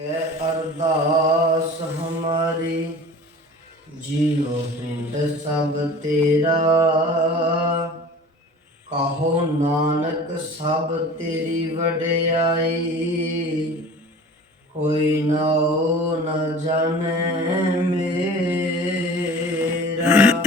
ਹੈ ਅਰਦਾਸ ਹਮਾਰੀ। ਜੀਉ ਪਿੰਡ ਸਭ ਤੇਰਾ। ਕਹੋ ਨਾਨਕ ਸਭ ਤੇਰੀ ਵਡਿਆਈ। ਕੋਈ ਨਾਉ ਨ ਜਾਣੈ ਮੇਰਾ।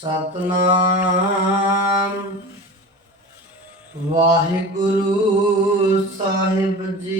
ਸਤਨਾਮ। ਵਾਹਿਗੁਰੂ ਸਾਹਿਬ ਜੀ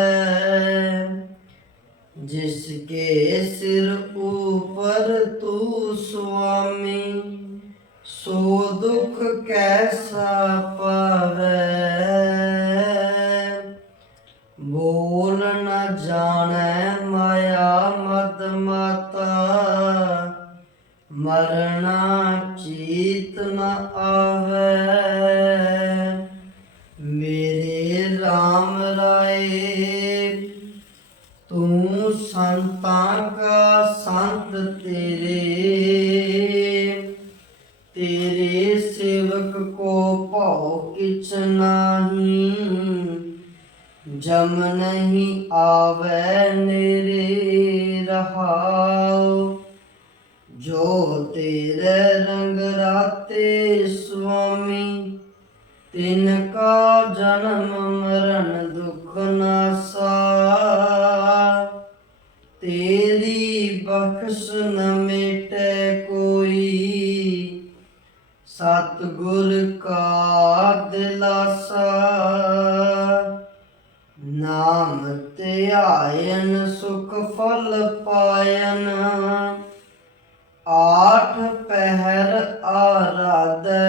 ਕੇ ਸਿਰ ਉਪਰ ਤੂੰ ਸੁਆਮੀ, ਸੋ ਦੁਖ ਕੈਸਾ ਪਾਵੇ? ਬੋਲ ਨ ਜਾਣੈ ਮਾਇਆ ਮਦ ਮਾਤਾ ਮਰਣਾ ਚੀਤ ਨ ਆਵੇ। ਤੂੰ ਸੰਤਾਂ ਕਾ ਸੰਤ ਤੇਰੇ ਤੇਰੇ ਸੇਵਕ ਕੋ ਭਉ ਕਿਛ ਨਾਹੀ। ਜਮ ਨਹੀਂ ਆਵੇ ਨੇਰੇ ਰਹਾਉ। ਜੋ ਤੇਰੇ ਰੰਗ ਰਾਤੇ ਸੁਆਮੀ, ਤਿਨ ਕਾ ਜਨਮ ਮਰਨ ਦੁਖ ਨਾ ਬਖਸ਼ ਨ ਮਿਟੈ ਕੋਈ। ਸਤਗੁਰ ਕਾ ਦਿਲਾਸਾ ਨਾਮ ਧਿਆਇਨ ਸੁਖ ਫਲ ਪਾਇਨ। ਆਠ ਪਹਿਰ ਆਰਾਧੈ।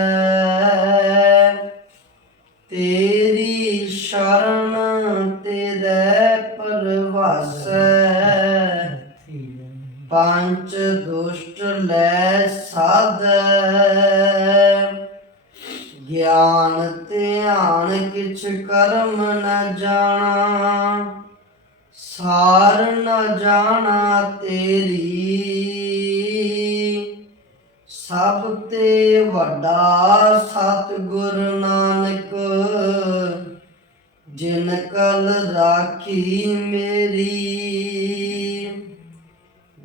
ਤੇਰੀ ਸ਼ਰਨ ਪੰਚ ਦੁਸ਼ਟ ਲੈ ਸਾਧੈ। ਗਿਆਨ ਧਿਆਨ ਕਿਛ ਕਰਮ ਨ ਜਾਣਾ। ਸਾਰ ਨ ਜਾਣਾ ਤੇਰੀ। ਸਭ ਤੇ ਵੱਡਾ ਸਤਿਗੁਰ ਨਾਨਕ, ਜਿਨ ਕਲ ਰਾਖੀ ਮੇਰੀ।